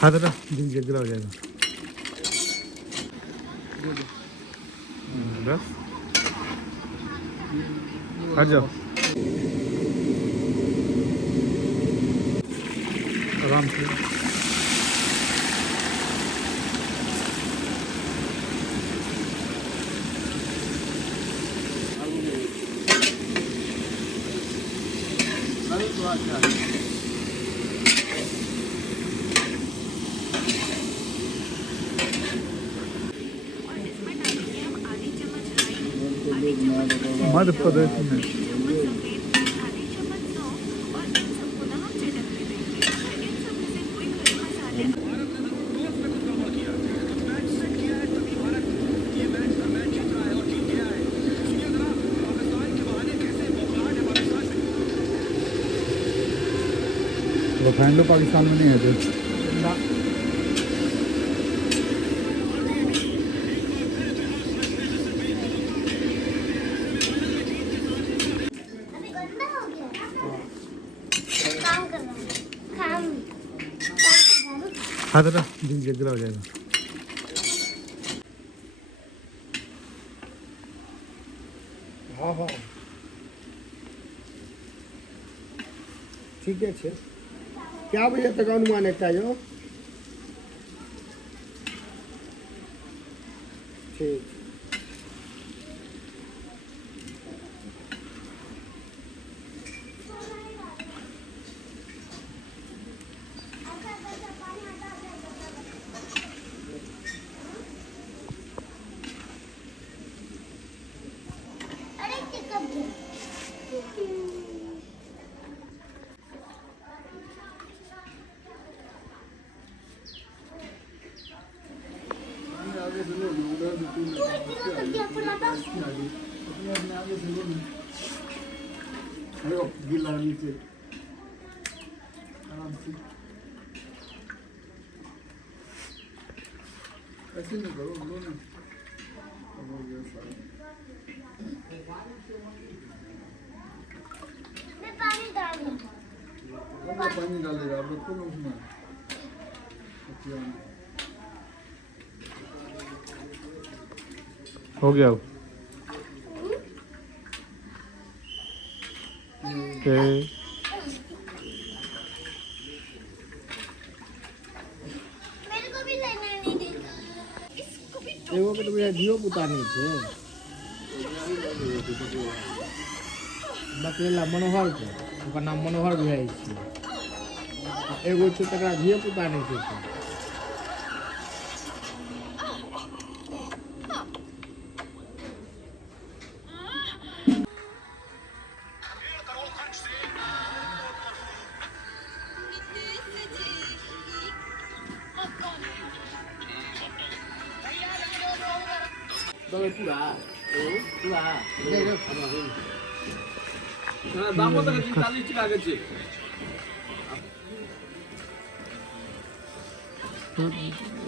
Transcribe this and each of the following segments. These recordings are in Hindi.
हाँ तो दिन जगला हो जाएगा बस हट जाओ आराम से मध्य प्रदेश में लखनऊ पाकिस्तान में नहीं है तो हाँ तो दिन जगला हो जाएगा हाँ हाँ ठीक है क्या बजे तक अनुमान है जो ठीक गिला नीचे आराम से ऐसे नहीं करो लो ना हो गया सारा मैं पानी डाल पानी डालेगा आप रखो ना उसमें हो गया ओके मेरे को भी लेना नहीं देगा इसको भी एगो के तो भैया दियो पुतानी छे बकरेला मनोहर के ओकर नाम मनोहर भैया छी एगो छै तकरा धियो पुतानी छै দামও তো 40 টাকা গেছে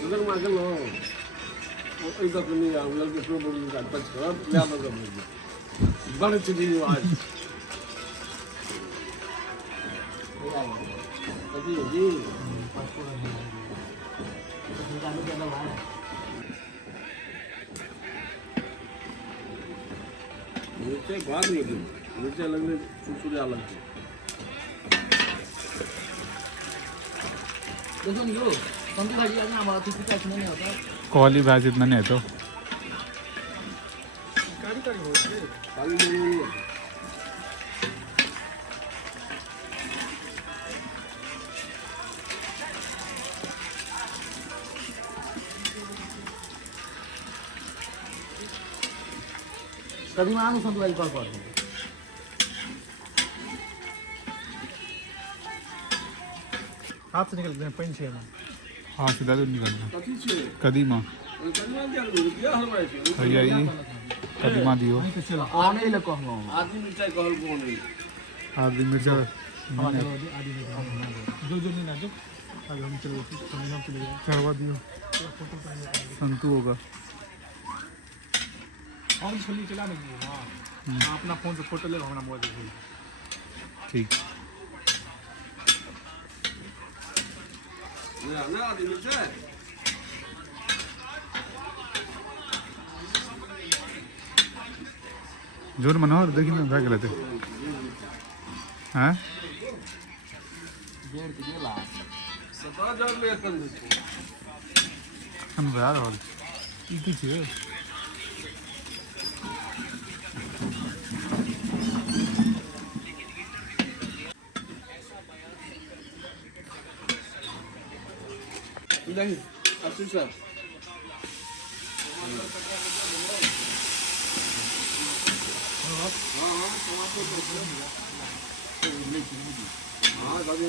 उधर मार के लो और इधर तो नहीं आऊंगा कि प्रॉब्लम का पच कर ले आओ जब बड़े चीज आज अभी जी नीचे बात नहीं की नीचे लगने सुसुरी अलग है देखो यो संतू भाजी आज हमारा तिथि का नहीं होता कॉली भाजी इतना नहीं है तो काली काली होती है काली नहीं कभी मानो संतू भाजी कॉल कर हाथ से निकल गए पेन छे हाँ सीधा तो निकलना कदीमा भैया ये कदीमा दियो आने ले कहनो आदमी मिर्चा कहल कोन आदि मिर्चा जो जो नहीं ना जो अभी हम चलो चढ़वा दियो संतू होगा और छोली चला नहीं हां अपना फोन से फोटो ले हमरा मोबाइल ठीक जोर मनोहर देखी ना भाग लेते हाँ हम यार और इतनी चीज़ नहीं अच्छी सर हाँ कभी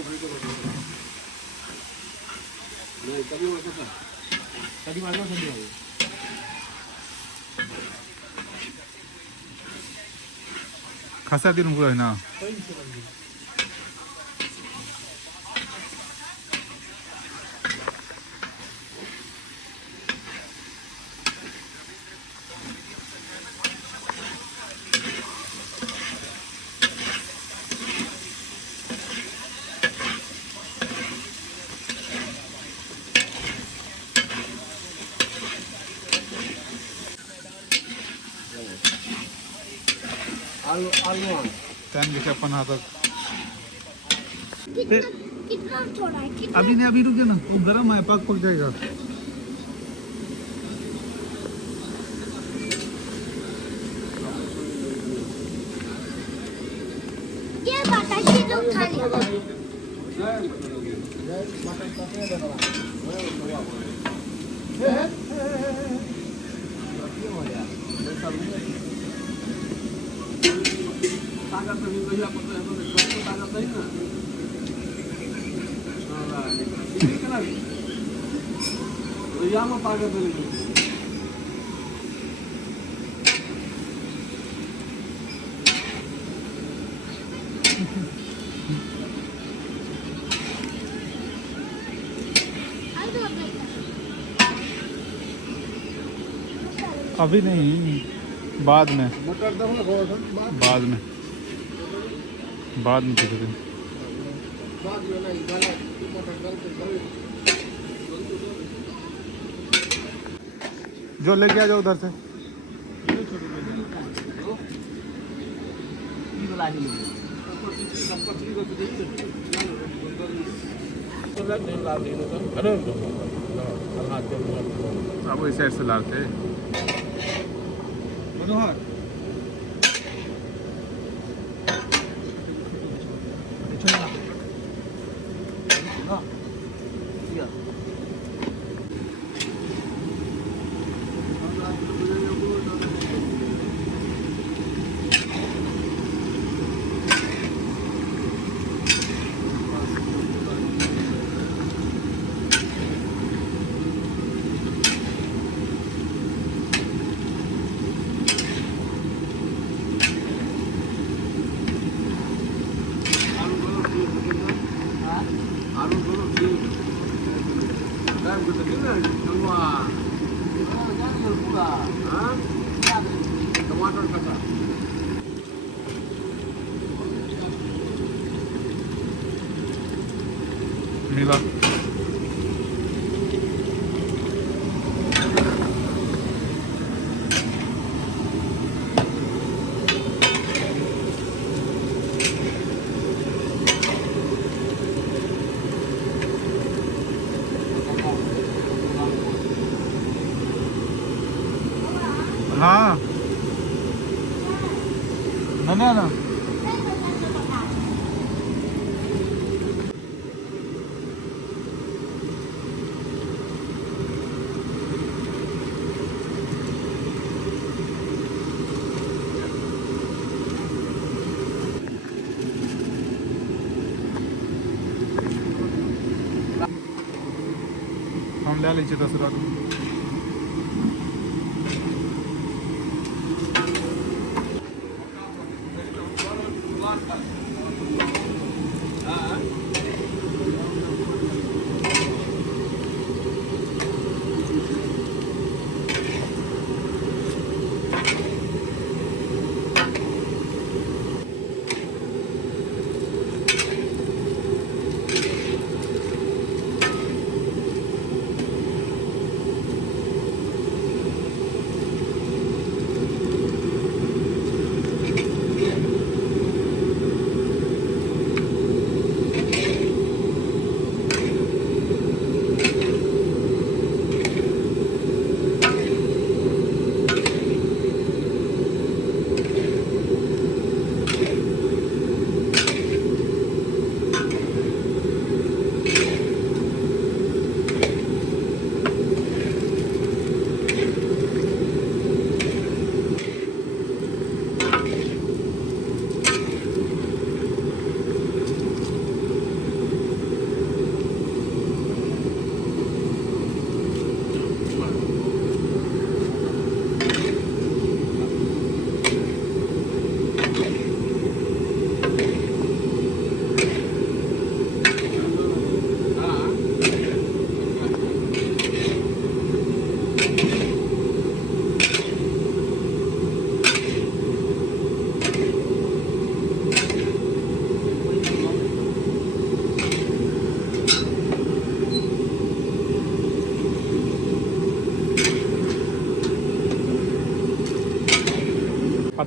नहीं कभी कधी मागं संधी आहे खासा दिन पूरा है ना आलू आलू टाइम देखिए अपन हाथ कितना कितना थोड़ा है कितना अभी नहीं अभी रुकिए ना वो गर्म है पक जाएगा ये बताइए लोग खा लिया ताकत नहीं भैया पता है तो ताकत नहीं ना ठीक है ना भैया में ताकत नहीं अभी नहीं बाद में मटर दम ना थोड़ा सा बाद में ठीक है बाद में नहीं गाना मटर डालते जो लेके आ जाओ उधर से अब इस साइड से लाते मनोहर टमाटर कटा मिला हाँ ना ना हम ले लीजिए 10 रुपये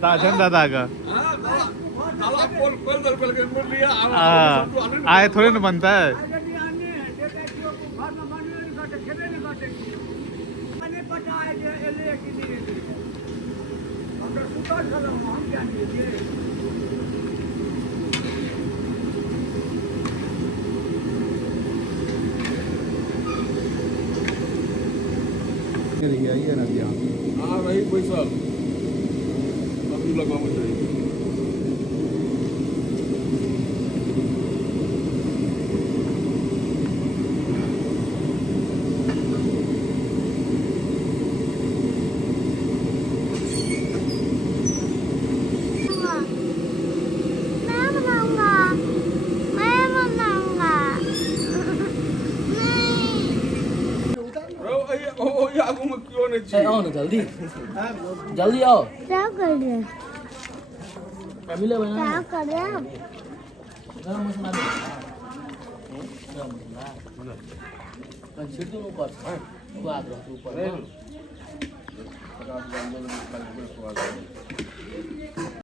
दादा છે ને દાદા આગળ આલા કોલ કે બોલ રહ્યા આए थोड़ी ना बनता है हाँ वही पैसा अभी लगाना चाहिए मैं बनाऊंगा मैं बनाऊंगा नहीं ये आगू में क्यों नहीं ए आओ ना जल्दी जल्दी आओ क्या कर रहे हैं मिले बना क्या कर रहे हैं गरम मसाला दे गरम मसाला kan situ ऊपर वो आ रहा ऊपर पचास ग्राम